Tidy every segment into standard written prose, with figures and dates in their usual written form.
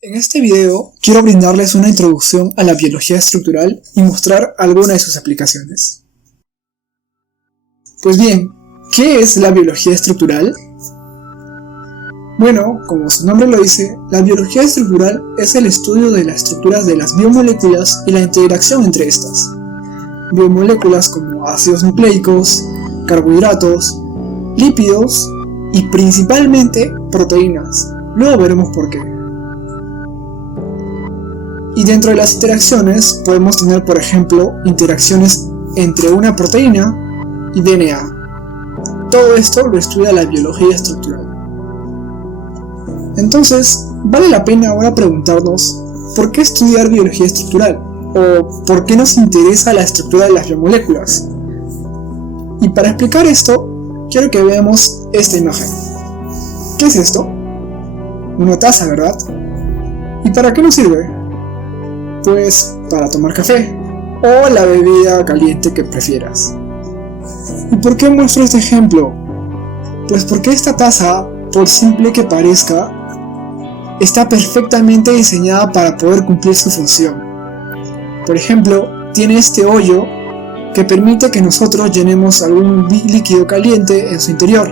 En este video quiero brindarles una introducción a la biología estructural y mostrar algunas de sus aplicaciones. Pues bien, ¿qué es la biología estructural? Bueno, como su nombre lo dice, la biología estructural es el estudio de las estructuras de las biomoléculas y la interacción entre estas. Biomoléculas como ácidos nucleicos, carbohidratos, lípidos y principalmente proteínas. Luego veremos por qué. Y dentro de las interacciones podemos tener, por ejemplo, interacciones entre una proteína y DNA. Todo esto lo estudia la biología estructural. Entonces, vale la pena ahora preguntarnos ¿por qué estudiar biología estructural? ¿O por qué nos interesa la estructura de las biomoléculas? Y para explicar esto, quiero que veamos esta imagen. ¿Qué es esto? Una taza, ¿verdad? ¿Y para qué nos sirve? Pues para tomar café o la bebida caliente que prefieras. ¿Y por qué muestro este ejemplo? Pues porque esta taza, por simple que parezca, está perfectamente diseñada para poder cumplir su función. Por ejemplo, tiene este hoyo que permite que nosotros llenemos algún líquido caliente en su interior.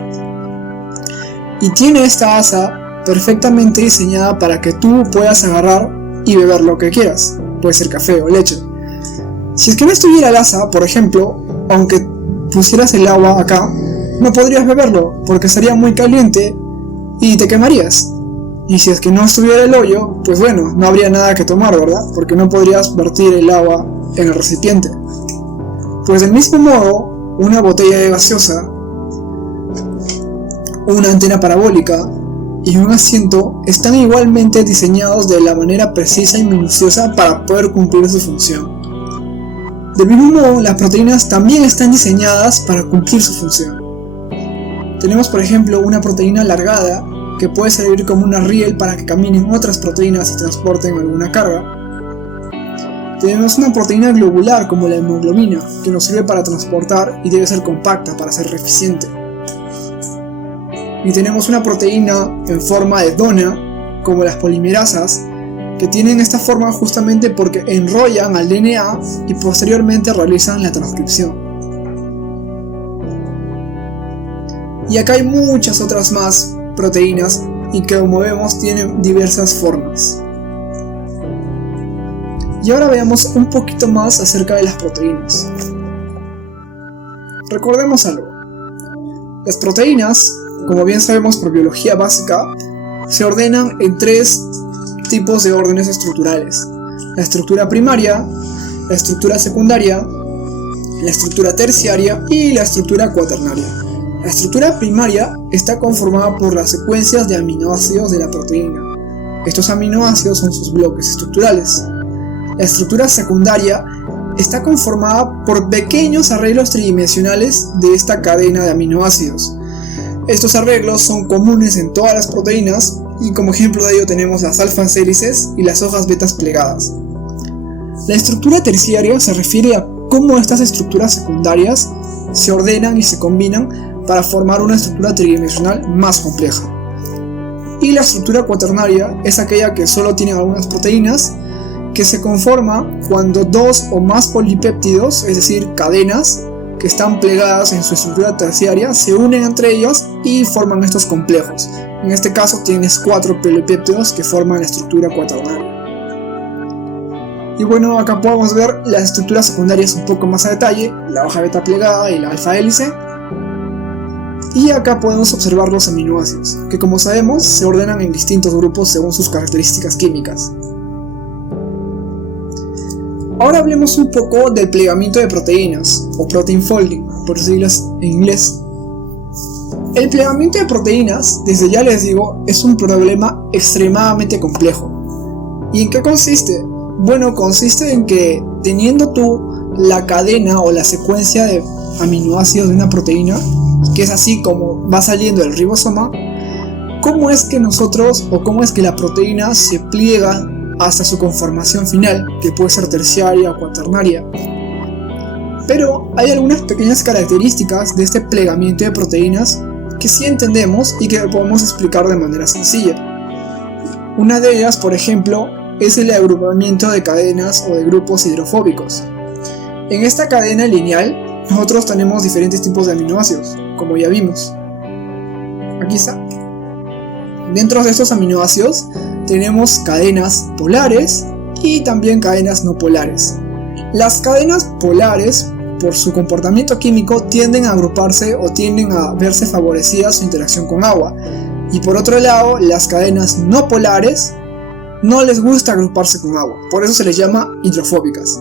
Y tiene esta asa perfectamente diseñada para que tú puedas agarrar y beber lo que quieras, puede ser café o leche. Si es que no estuviera el asa, por ejemplo, aunque pusieras el agua acá, no podrías beberlo porque estaría muy caliente y te quemarías. Y si es que no estuviera el hoyo, pues bueno, no habría nada que tomar, ¿verdad? Porque no podrías vertir el agua en el recipiente. Pues del mismo modo, una botella de gaseosa, una antena parabólica y un asiento están igualmente diseñados de la manera precisa y minuciosa para poder cumplir su función. Del mismo modo, las proteínas también están diseñadas para cumplir su función. Tenemos por ejemplo una proteína alargada que puede servir como una riel para que caminen otras proteínas y transporten alguna carga. Tenemos una proteína globular como la hemoglobina que nos sirve para transportar y debe ser compacta para ser eficiente. Y tenemos una proteína en forma de dona, como las polimerasas, que tienen esta forma justamente porque enrollan al DNA y posteriormente realizan la transcripción. Y acá hay muchas otras más proteínas y que como vemos tienen diversas formas. Y ahora veamos un poquito más acerca de las proteínas. Recordemos algo. Las proteínas, como bien sabemos por biología básica, se ordenan en tres tipos de órdenes estructurales: la estructura primaria, la estructura secundaria, la estructura terciaria y la estructura cuaternaria. La estructura primaria está conformada por las secuencias de aminoácidos de la proteína. Estos aminoácidos son sus bloques estructurales. La estructura secundaria está conformada por pequeños arreglos tridimensionales de esta cadena de aminoácidos. Estos arreglos son comunes en todas las proteínas y como ejemplo de ello tenemos las alfas hélices y las hojas betas plegadas. La estructura terciaria se refiere a cómo estas estructuras secundarias se ordenan y se combinan para formar una estructura tridimensional más compleja. Y la estructura cuaternaria es aquella que solo tiene algunas proteínas, que se conforma cuando dos o más polipéptidos, es decir, cadenas, que están plegadas en su estructura terciaria, se unen entre ellas y forman estos complejos. En este caso tienes 4 polipéptidos que forman la estructura cuaternaria. Y bueno, acá podemos ver las estructuras secundarias un poco más a detalle, la hoja beta plegada y la alfa hélice. Y acá podemos observar los aminoácidos, que como sabemos se ordenan en distintos grupos según sus características químicas. Ahora hablemos un poco del plegamiento de proteínas, o protein folding, por siglas en inglés. El plegamiento de proteínas, desde ya les digo, es un problema extremadamente complejo. ¿Y en qué consiste? Bueno, consiste en que teniendo tú la cadena o la secuencia de aminoácidos de una proteína, que es así como va saliendo el ribosoma, ¿cómo es que nosotros o cómo es que la proteína se pliega hasta su conformación final, que puede ser terciaria o cuaternaria? Pero hay algunas pequeñas características de este plegamiento de proteínas que sí entendemos y que podemos explicar de manera sencilla. Una de ellas, por ejemplo, es el agrupamiento de cadenas o de grupos hidrofóbicos. En esta cadena lineal, nosotros tenemos diferentes tipos de aminoácidos, como ya vimos. Aquí está. Dentro de estos aminoácidos tenemos cadenas polares y también cadenas no polares. Las cadenas polares, por su comportamiento químico, tienden a agruparse o tienden a verse favorecidas su interacción con agua. Y por otro lado, las cadenas no polares no les gusta agruparse con agua, por eso se les llama hidrofóbicas.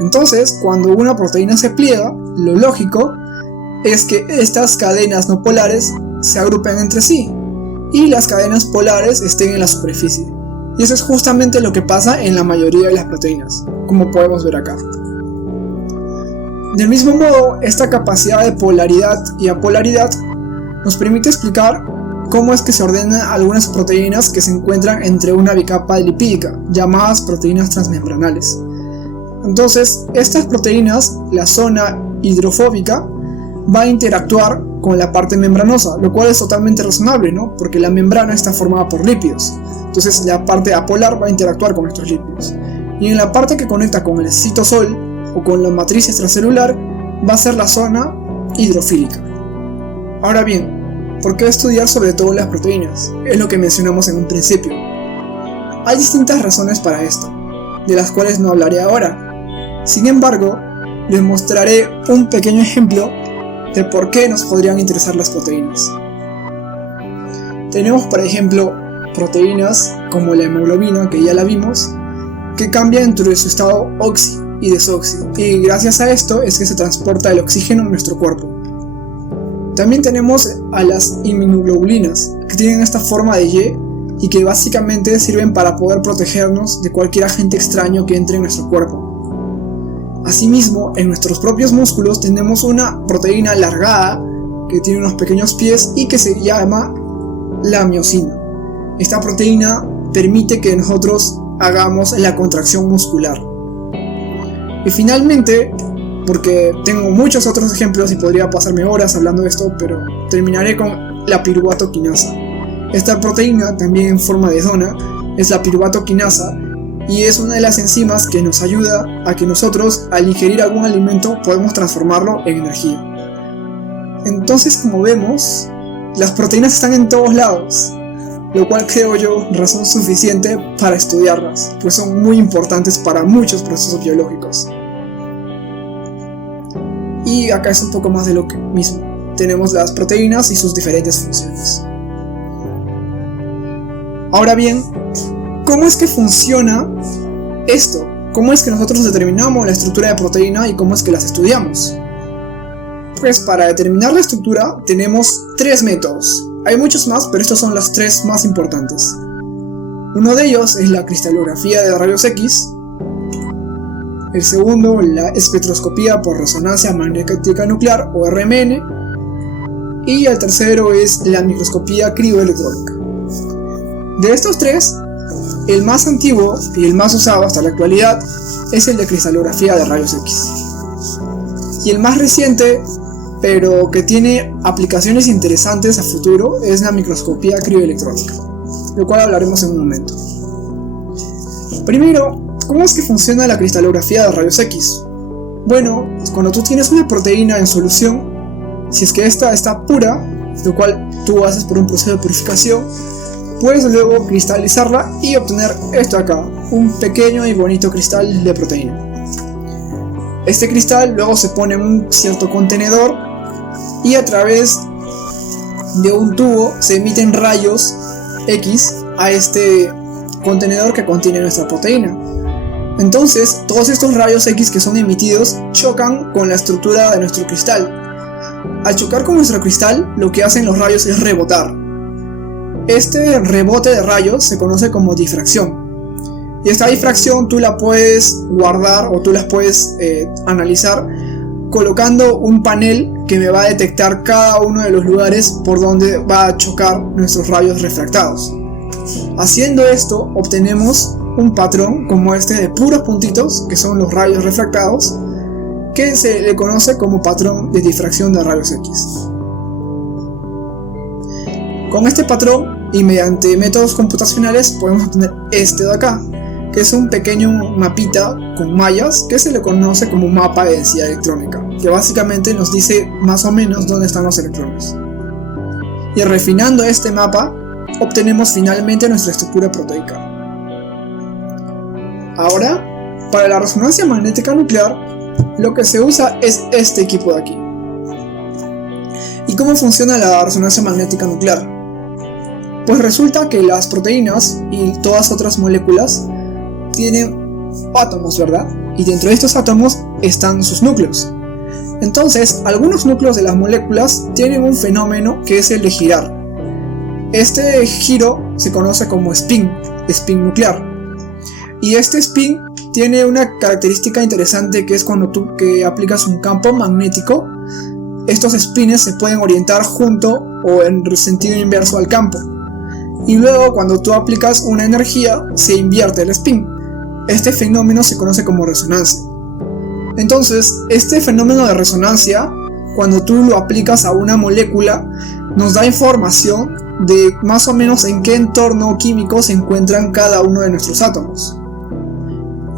Entonces, cuando una proteína se pliega, lo lógico es que estas cadenas no polares se agrupen entre sí y las cadenas polares estén en la superficie. Y eso es justamente lo que pasa en la mayoría de las proteínas, como podemos ver acá. Del mismo modo, esta capacidad de polaridad y apolaridad nos permite explicar cómo es que se ordenan algunas proteínas que se encuentran entre una bicapa lipídica, llamadas proteínas transmembranales. Entonces, estas proteínas, la zona hidrofóbica, va a interactuar con la parte membranosa, lo cual es totalmente razonable, ¿no? Porque la membrana está formada por lípidos. Entonces, la parte apolar va a interactuar con estos lípidos. Y en la parte que conecta con el citosol o con la matriz extracelular, va a ser la zona hidrofílica. Ahora bien, ¿por qué estudiar sobre todo las proteínas? Es lo que mencionamos en un principio. Hay distintas razones para esto, de las cuales no hablaré ahora. Sin embargo, les mostraré un pequeño ejemplo de por qué nos podrían interesar las proteínas. Tenemos, por ejemplo, proteínas como la hemoglobina, que ya la vimos, que cambia entre su estado óxido y desóxido, y gracias a esto es que se transporta el oxígeno en nuestro cuerpo. También tenemos a las inmunoglobulinas, que tienen esta forma de Y que básicamente sirven para poder protegernos de cualquier agente extraño que entre en nuestro cuerpo. Asimismo, en nuestros propios músculos tenemos una proteína alargada que tiene unos pequeños pies y que se llama la miosina. Esta proteína permite que nosotros hagamos la contracción muscular. Y finalmente, porque tengo muchos otros ejemplos y podría pasarme horas hablando de esto, pero terminaré con la piruvato quinasa. Esta proteína, también en forma de dona, es la piruvato quinasa y es una de las enzimas que nos ayuda a que nosotros, al ingerir algún alimento, podemos transformarlo en energía. Entonces, como vemos, las proteínas están en todos lados, lo cual creo yo razón suficiente para estudiarlas, pues son muy importantes para muchos procesos biológicos. Y acá es un poco más de lo mismo. Tenemos las proteínas y sus diferentes funciones. Ahora bien, ¿cómo es que funciona esto? ¿Cómo es que nosotros determinamos la estructura de proteína y cómo es que las estudiamos? Pues para determinar la estructura tenemos tres métodos. Hay muchos más, pero estos son los tres más importantes. Uno de ellos es la cristalografía de rayos X. El segundo, la espectroscopía por resonancia magnética nuclear o RMN. Y el tercero es la microscopía crioelectrónica. De estos tres, el más antiguo y el más usado hasta la actualidad es el de cristalografía de rayos X. Y el más reciente, pero que tiene aplicaciones interesantes a futuro, es la microscopía crioelectrónica, lo cual hablaremos en un momento. Primero, ¿cómo es que funciona la cristalografía de rayos X? Bueno, cuando tú tienes una proteína en solución, si es que esta está pura, lo cual tú haces por un proceso de purificación, puedes luego cristalizarla y obtener esto acá, un pequeño y bonito cristal de proteína. Este cristal luego se pone en un cierto contenedor y a través de un tubo se emiten rayos X a este contenedor que contiene nuestra proteína. Entonces, todos estos rayos X que son emitidos chocan con la estructura de nuestro cristal. Al chocar con nuestro cristal, lo que hacen los rayos es rebotar. Este rebote de rayos se conoce como difracción. Y esta difracción tú la puedes guardar o tú las puedes analizar colocando un panel que me va a detectar cada uno de los lugares por donde va a chocar nuestros rayos refractados. Haciendo esto obtenemos un patrón como este de puros puntitos, que son los rayos refractados, que se le conoce como patrón de difracción de rayos X. Con este patrón y mediante métodos computacionales podemos obtener este de acá, que es un pequeño mapita con mallas que se le conoce como mapa de densidad electrónica, que básicamente nos dice más o menos dónde están los electrones. Y refinando este mapa, obtenemos finalmente nuestra estructura proteica. Ahora, para la resonancia magnética nuclear, lo que se usa es este equipo de aquí. ¿Y cómo funciona la resonancia magnética nuclear? Pues resulta que las proteínas y todas otras moléculas tienen átomos, ¿verdad? Y dentro de estos átomos están sus núcleos. Entonces, algunos núcleos de las moléculas tienen un fenómeno que es el de girar. Este giro se conoce como spin nuclear. Y este spin tiene una característica interesante, que es cuando tú aplicas un campo magnético, estos spines se pueden orientar junto o en sentido inverso al campo. Y luego cuando tú aplicas una energía, se invierte el spin. Este fenómeno se conoce como resonancia. Entonces, este fenómeno de resonancia, cuando tú lo aplicas a una molécula, nos da información de más o menos en qué entorno químico se encuentran cada uno de nuestros átomos.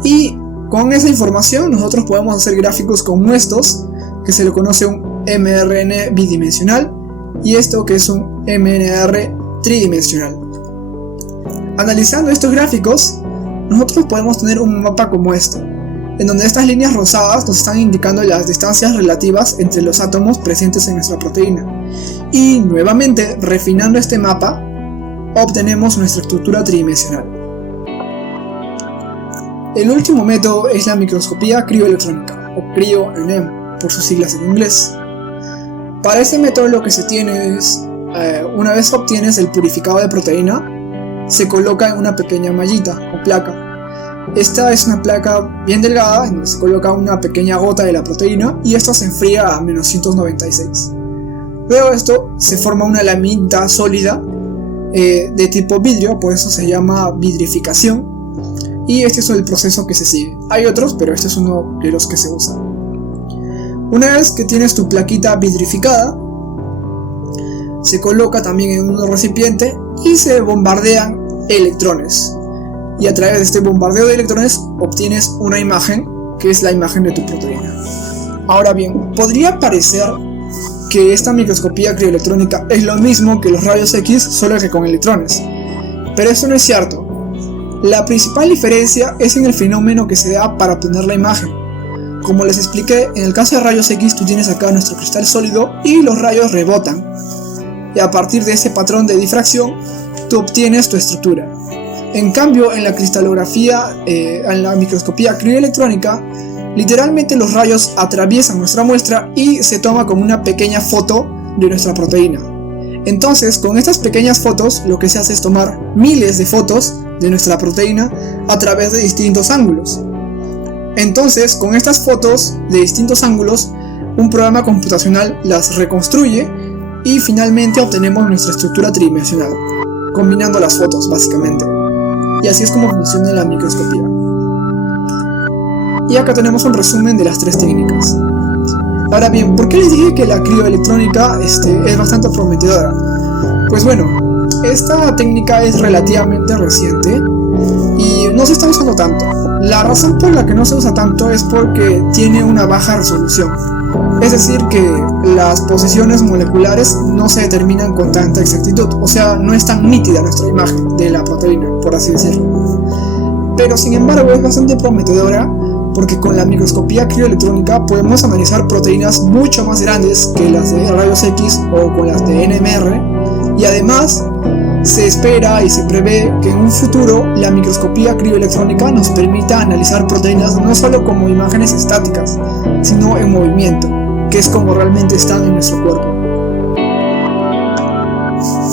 Y con esa información nosotros podemos hacer gráficos como estos, que se le conoce un mRNA bidimensional, y esto que es un MNR tridimensional. Analizando estos gráficos, nosotros podemos tener un mapa como este, en donde estas líneas rosadas nos están indicando las distancias relativas entre los átomos presentes en nuestra proteína. Y nuevamente, refinando este mapa, obtenemos nuestra estructura tridimensional. El último método es la microscopía crioelectrónica, o cryo-EM por sus siglas en inglés. Para este método lo que se tiene es, una vez obtienes el purificado de proteína, se coloca en una pequeña mallita o placa. Esta es una placa bien delgada en donde se coloca una pequeña gota de la proteína y esto se enfría a menos 196. Luego de esto se forma una laminita sólida de tipo vidrio, por eso se llama vidrificación, y este es el proceso que se sigue. Hay otros, pero este es uno de los que se usa. Una vez que tienes tu plaquita vidrificada, se coloca también en un recipiente y se bombardean electrones. Y a través de este bombardeo de electrones obtienes una imagen, que es la imagen de tu proteína. Ahora bien, podría parecer que esta microscopía crioelectrónica es lo mismo que los rayos X, solo que con electrones. Pero esto no es cierto. La principal diferencia es en el fenómeno que se da para obtener la imagen. Como les expliqué, en el caso de rayos X tú tienes acá nuestro cristal sólido y los rayos rebotan. Y a partir de ese patrón de difracción, tú obtienes tu estructura. En cambio, en la cristalografía, en la microscopía crioelectrónica, literalmente los rayos atraviesan nuestra muestra y se toma como una pequeña foto de nuestra proteína. Entonces, con estas pequeñas fotos, lo que se hace es tomar miles de fotos de nuestra proteína a través de distintos ángulos. Entonces, con estas fotos de distintos ángulos, un programa computacional las reconstruye y finalmente obtenemos nuestra estructura tridimensional, combinando las fotos básicamente. Y así es como funciona la microscopía. Y acá tenemos un resumen de las tres técnicas. Ahora bien, ¿por qué les dije que la crioelectrónica es bastante prometedora? Pues bueno, esta técnica es relativamente reciente y no se está usando tanto. La razón por la que no se usa tanto es porque tiene una baja resolución. Es decir, que las posiciones moleculares no se determinan con tanta exactitud, o sea, no es tan nítida nuestra imagen de la proteína, por así decirlo. Pero sin embargo es bastante prometedora porque con la microscopía crioelectrónica podemos analizar proteínas mucho más grandes que las de rayos X o con las de NMR, y además se espera y se prevé que en un futuro la microscopía crioelectrónica nos permita analizar proteínas no solo como imágenes estáticas, sino en movimiento, que es como realmente están en nuestro cuerpo.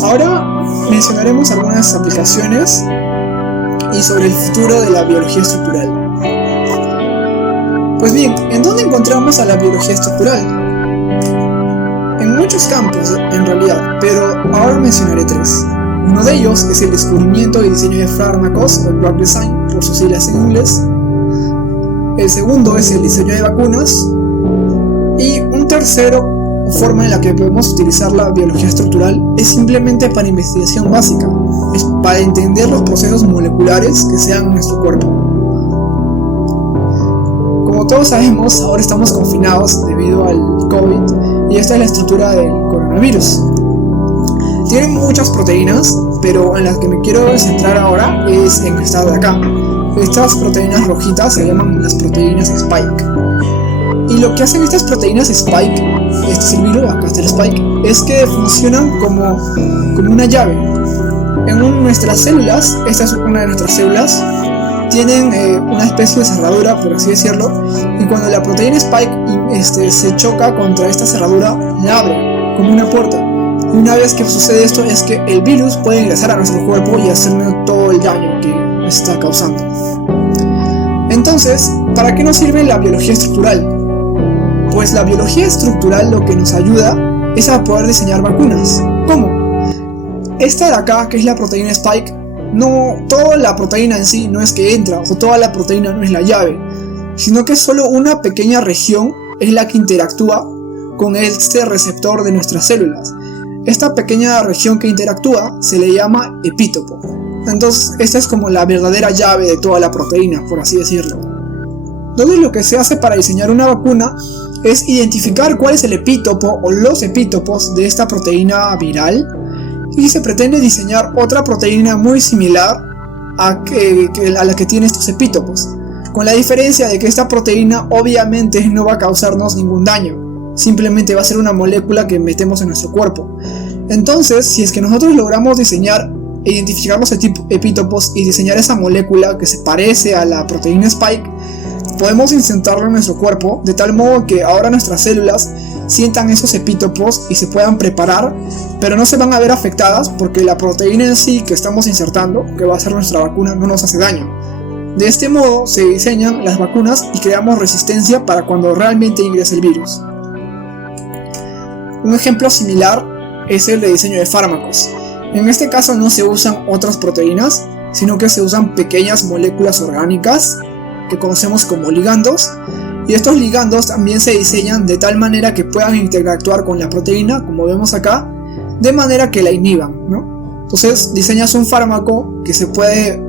Ahora mencionaremos algunas aplicaciones y sobre el futuro de la biología estructural. Pues bien, ¿en dónde encontramos a la biología estructural? En muchos campos, en realidad, pero ahora mencionaré tres. Uno de ellos es el descubrimiento y diseño de fármacos, o drug design, por sus siglas en inglés. El segundo es el diseño de vacunas. Y un tercero forma en la que podemos utilizar la biología estructural es simplemente para investigación básica, es para entender los procesos moleculares que se dan en nuestro cuerpo. Como todos sabemos, ahora estamos confinados debido al COVID y esta es la estructura del coronavirus. Tienen muchas proteínas, pero en las que me quiero centrar ahora es en esta de acá. Estas proteínas rojitas se llaman las proteínas Spike. Y lo que hacen estas proteínas Spike, este es el virus, acá está el Spike, es que funcionan como una llave. En nuestras células, esta es una de nuestras células, tienen una especie de cerradura, por así decirlo, y cuando la proteína Spike se choca contra esta cerradura, la abre como una puerta. Y una vez que sucede esto es que el virus puede ingresar a nuestro cuerpo y hacernos todo el daño que está causando. Entonces, ¿para qué nos sirve la biología estructural? Pues la biología estructural lo que nos ayuda es a poder diseñar vacunas. ¿Cómo? Esta de acá, que es la proteína Spike, no, toda la proteína en sí no es que entra, o toda la proteína no es la llave, sino que solo una pequeña región es la que interactúa con este receptor de nuestras células. Esta pequeña región que interactúa se le llama epítopo. Entonces, esta es como la verdadera llave de toda la proteína, por así decirlo. Entonces, lo que se hace para diseñar una vacuna es identificar cuál es el epítopo o los epítopos de esta proteína viral y se pretende diseñar otra proteína muy similar a la que tiene estos epítopos, con la diferencia de que esta proteína obviamente no va a causarnos ningún daño. Simplemente va a ser una molécula que metemos en nuestro cuerpo. Entonces, si es que nosotros logramos diseñar e identificar los epítopos y diseñar esa molécula que se parece a la proteína Spike, podemos insertarlo en nuestro cuerpo de tal modo que ahora nuestras células sientan esos epítopos y se puedan preparar, pero no se van a ver afectadas porque la proteína en sí que estamos insertando, que va a ser nuestra vacuna, no nos hace daño. De este modo se diseñan las vacunas y creamos resistencia para cuando realmente ingrese el virus. Un ejemplo similar es el de diseño de fármacos. En este caso no se usan otras proteínas, sino que se usan pequeñas moléculas orgánicas que conocemos como ligandos, y estos ligandos también se diseñan de tal manera que puedan interactuar con la proteína, como vemos acá, de manera que la inhiban, ¿no? Entonces diseñas un fármaco que se puede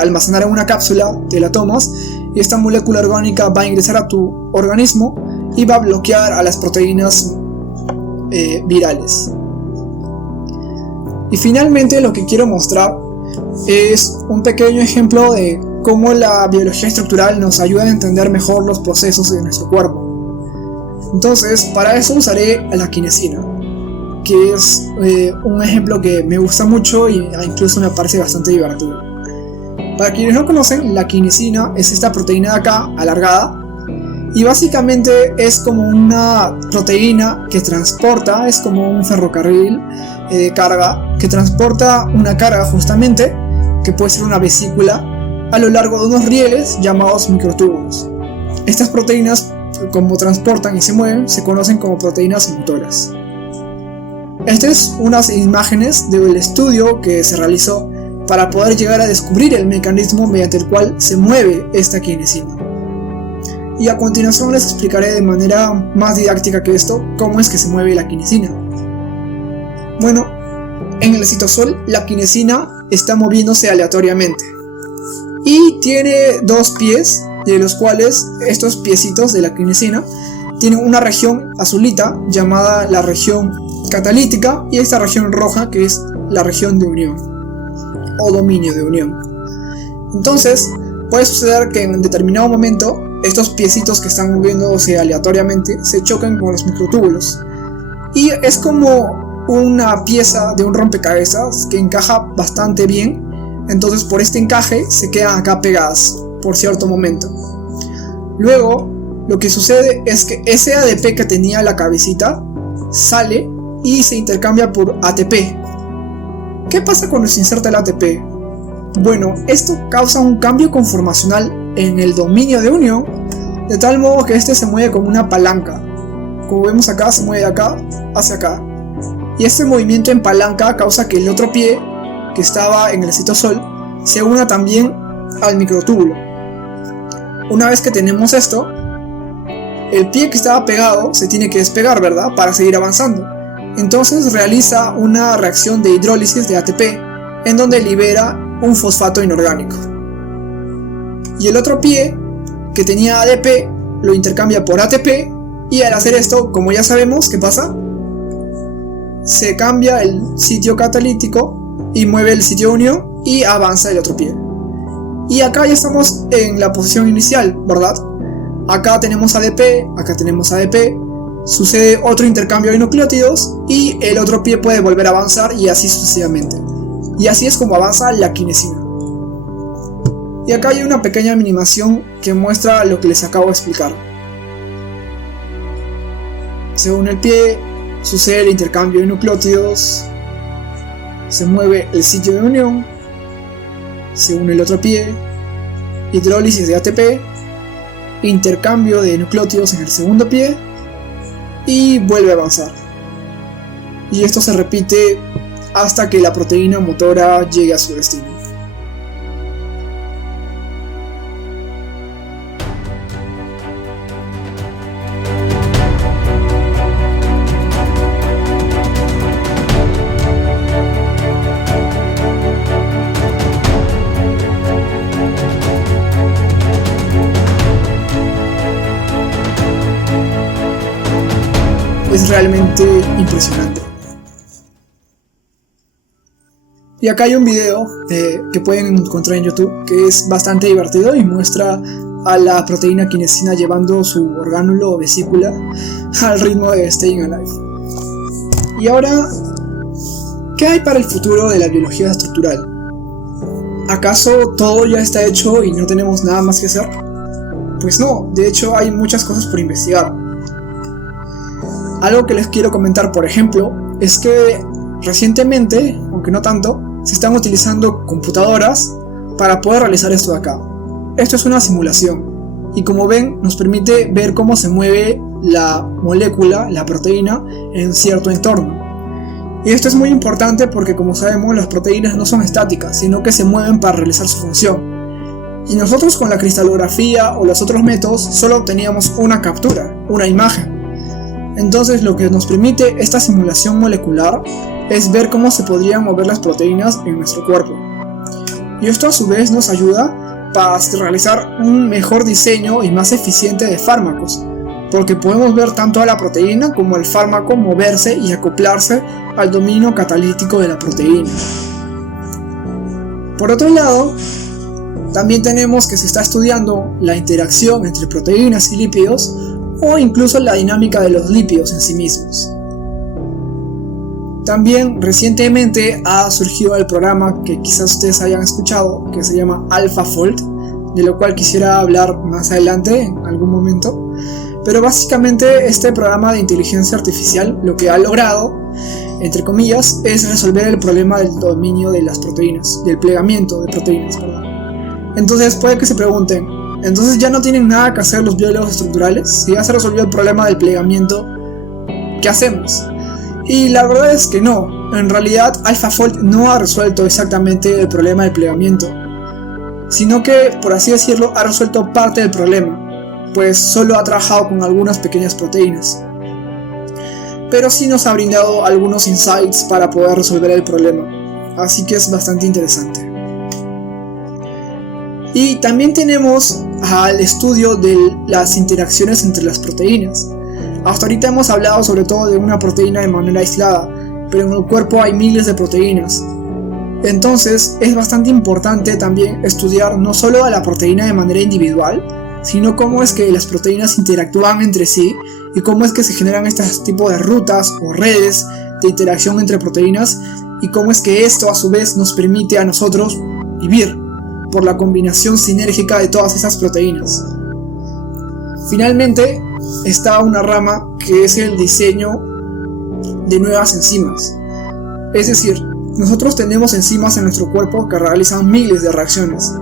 almacenar en una cápsula, te la tomas y esta molécula orgánica va a ingresar a tu organismo y va a bloquear a las proteínas virales. Y finalmente lo que quiero mostrar es un pequeño ejemplo de cómo la biología estructural nos ayuda a entender mejor los procesos de nuestro cuerpo. Entonces, para eso usaré la quinesina, que es un ejemplo que me gusta mucho y incluso me parece bastante divertido. Para quienes no conocen, la quinesina es esta proteína de acá, alargada, y básicamente es como una proteína que transporta, es como un ferrocarril de carga, que transporta una carga justamente, que puede ser una vesícula, a lo largo de unos rieles llamados microtúbulos. Estas proteínas, como transportan y se mueven, se conocen como proteínas motoras. Estas son unas imágenes del estudio que se realizó para poder llegar a descubrir el mecanismo mediante el cual se mueve esta quinesina. Y a continuación les explicaré de manera más didáctica que esto cómo es que se mueve la quinesina. Bueno, en el citosol la quinesina está moviéndose aleatoriamente y tiene dos pies, de los cuales estos piecitos de la quinesina tienen una región azulita llamada la región catalítica y esta región roja que es la región de unión o dominio de unión. Entonces puede suceder que en determinado momento estos piecitos que están moviéndose aleatoriamente se chocan con los microtúbulos y es como una pieza de un rompecabezas que encaja bastante bien. Entonces por este encaje se quedan acá pegadas por cierto momento. Luego lo que sucede es que ese ADP que tenía la cabecita sale y se intercambia por ATP. ¿Qué pasa cuando se inserta el ATP? Bueno, esto causa un cambio conformacional en el dominio de unión, de tal modo que este se mueve como una palanca. Como vemos acá, se mueve de acá hacia acá. Y este movimiento en palanca causa que el otro pie, que estaba en el citosol, se una también al microtúbulo. Una vez que tenemos esto, el pie que estaba pegado se tiene que despegar, ¿verdad? Para seguir avanzando. Entonces realiza una reacción de hidrólisis de ATP, en donde libera un fosfato inorgánico. Y el otro pie, que tenía ADP, lo intercambia por ATP, y al hacer esto, como ya sabemos, ¿qué pasa? Se cambia el sitio catalítico y mueve el sitio de unión y avanza el otro pie. Y acá ya estamos en la posición inicial, ¿verdad? Acá tenemos ADP, acá tenemos ADP, sucede otro intercambio de nucleótidos y el otro pie puede volver a avanzar y así sucesivamente. Y así es como avanza la quinesina. Y acá hay una pequeña animación que muestra lo que les acabo de explicar. Según el pie, sucede el intercambio de nucleótidos, se mueve el sitio de unión, se une el otro pie, hidrólisis de ATP, intercambio de nucleótidos en el segundo pie y vuelve a avanzar. Y esto se repite hasta que la proteína motora llegue a su destino. Es realmente impresionante. Y acá hay un video que pueden encontrar en YouTube que es bastante divertido y muestra a la proteína quinesina llevando su orgánulo o vesícula al ritmo de Staying Alive. Y ahora, ¿qué hay para el futuro de la biología estructural? ¿Acaso todo ya está hecho y no tenemos nada más que hacer? Pues no, de hecho hay muchas cosas por investigar. Algo que les quiero comentar, por ejemplo, es que recientemente, aunque no tanto, se están utilizando computadoras para poder realizar esto de acá. Esto es una simulación y como ven nos permite ver cómo se mueve la molécula, la proteína, en cierto entorno. Y esto es muy importante porque, como sabemos, las proteínas no son estáticas, sino que se mueven para realizar su función. Y nosotros con la cristalografía o los otros métodos solo obteníamos una captura, una imagen. Entonces lo que nos permite esta simulación molecular es ver cómo se podrían mover las proteínas en nuestro cuerpo. Y esto a su vez nos ayuda para realizar un mejor diseño y más eficiente de fármacos, porque podemos ver tanto a la proteína como al fármaco moverse y acoplarse al dominio catalítico de la proteína. Por otro lado, también tenemos que se está estudiando la interacción entre proteínas y lípidos, o incluso la dinámica de los lípidos en sí mismos. También recientemente ha surgido el programa que quizás ustedes hayan escuchado, que se llama AlphaFold, de lo cual quisiera hablar más adelante en algún momento. Pero básicamente este programa de inteligencia artificial lo que ha logrado, entre comillas, es resolver el problema del dominio de las proteínas, del plegamiento de proteínas, perdón. Entonces puede que se pregunten, ¿entonces ya no tienen nada que hacer los biólogos estructurales? Si ya se resolvió el problema del plegamiento, ¿qué hacemos? Y la verdad es que no. En realidad AlphaFold no ha resuelto exactamente el problema del plegamiento, sino que, por así decirlo, ha resuelto parte del problema, pues solo ha trabajado con algunas pequeñas proteínas. Pero sí nos ha brindado algunos insights para poder resolver el problema, así que es bastante interesante. Y también tenemos al estudio de las interacciones entre las proteínas. Hasta ahorita hemos hablado sobre todo de una proteína de manera aislada, pero en el cuerpo hay miles de proteínas. Entonces es bastante importante también estudiar no solo a la proteína de manera individual, sino cómo es que las proteínas interactúan entre sí y cómo es que se generan estos tipos de rutas o redes de interacción entre proteínas y cómo es que esto a su vez nos permite a nosotros vivir por la combinación sinérgica de todas esas proteínas. Finalmente está una rama que es el diseño de nuevas enzimas. Es decir, nosotros tenemos enzimas en nuestro cuerpo que realizan miles de reacciones.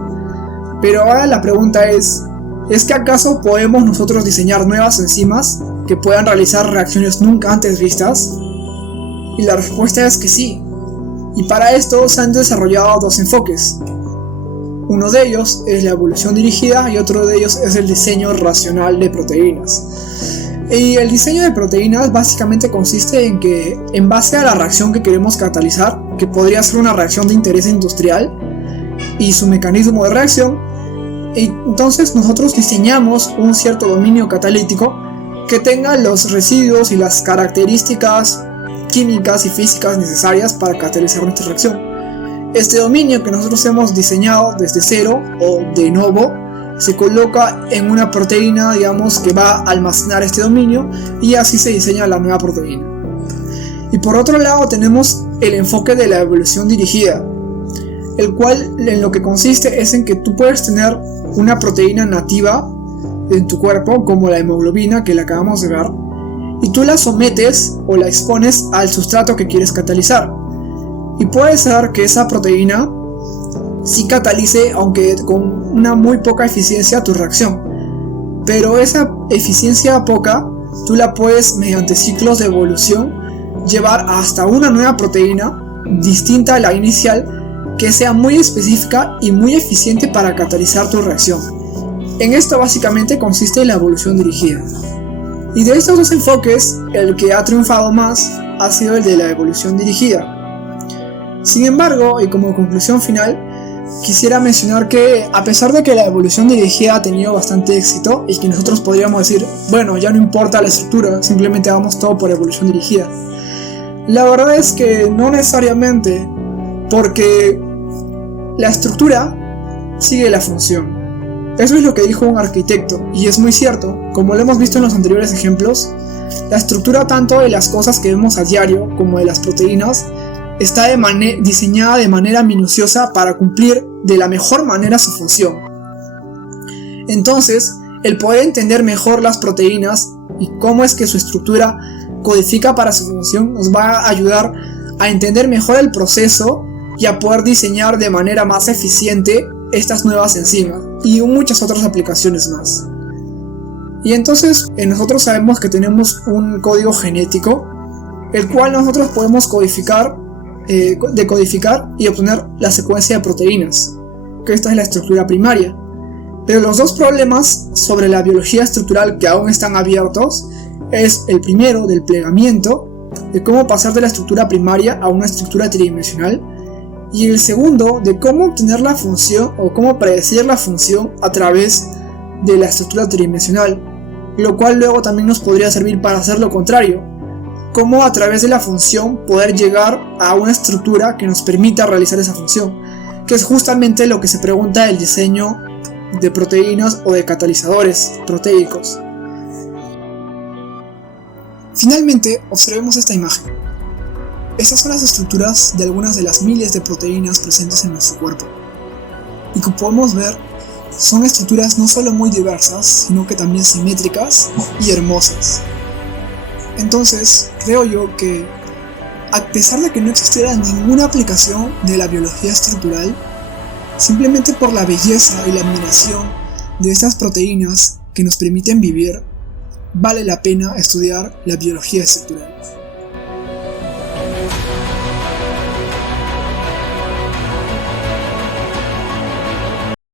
Pero ahora la pregunta ¿es que acaso podemos nosotros diseñar nuevas enzimas que puedan realizar reacciones nunca antes vistas? Y la respuesta es que sí. Y para esto se han desarrollado dos enfoques. Uno de ellos es la evolución dirigida y otro de ellos es el diseño racional de proteínas. Y el diseño de proteínas básicamente consiste en que, en base a la reacción que queremos catalizar, que podría ser una reacción de interés industrial, y su mecanismo de reacción, entonces nosotros diseñamos un cierto dominio catalítico que tenga los residuos y las características químicas y físicas necesarias para catalizar nuestra reacción. Este dominio que nosotros hemos diseñado desde cero o de novo se coloca en una proteína, digamos, que va a almacenar este dominio, y así se diseña la nueva proteína. Y por otro lado tenemos el enfoque de la evolución dirigida, el cual en lo que consiste es en que tú puedes tener una proteína nativa en tu cuerpo, como la hemoglobina que la acabamos de ver, y tú la sometes o la expones al sustrato que quieres catalizar. Y puede ser que esa proteína sí catalice, aunque con una muy poca eficiencia, tu reacción. Pero esa eficiencia poca, tú la puedes, mediante ciclos de evolución, llevar hasta una nueva proteína distinta a la inicial, que sea muy específica y muy eficiente para catalizar tu reacción. En esto básicamente consiste la evolución dirigida. Y de estos dos enfoques, el que ha triunfado más ha sido el de la evolución dirigida. Sin embargo, y como conclusión final, quisiera mencionar que a pesar de que la evolución dirigida ha tenido bastante éxito y que nosotros podríamos decir, bueno, ya no importa la estructura, simplemente hagamos todo por evolución dirigida, la verdad es que no necesariamente, porque la estructura sigue la función. Eso es lo que dijo un arquitecto, y es muy cierto. Como lo hemos visto en los anteriores ejemplos, la estructura tanto de las cosas que vemos a diario como de las proteínas está diseñada de manera minuciosa para cumplir de la mejor manera su función. Entonces, el poder entender mejor las proteínas y cómo es que su estructura codifica para su función nos va a ayudar a entender mejor el proceso y a poder diseñar de manera más eficiente estas nuevas enzimas y muchas otras aplicaciones más. Y entonces nosotros sabemos que tenemos un código genético, el cual nosotros podemos decodificar y obtener la secuencia de proteínas, que esta es la estructura primaria. Pero los dos problemas sobre la biología estructural que aún están abiertos es el primero del plegamiento, de cómo pasar de la estructura primaria a una estructura tridimensional, y el segundo de cómo obtener la función o cómo predecir la función a través de la estructura tridimensional, lo cual luego también nos podría servir para hacer lo contrario, cómo a través de la función poder llegar a una estructura que nos permita realizar esa función, que es justamente lo que se pregunta el diseño de proteínas o de catalizadores proteicos. Finalmente, observemos esta imagen. Estas son las estructuras de algunas de las miles de proteínas presentes en nuestro cuerpo. Y como podemos ver, son estructuras no solo muy diversas, sino que también simétricas y hermosas. Entonces, creo yo que, a pesar de que no existiera ninguna aplicación de la biología estructural, simplemente por la belleza y la admiración de estas proteínas que nos permiten vivir, vale la pena estudiar la biología estructural.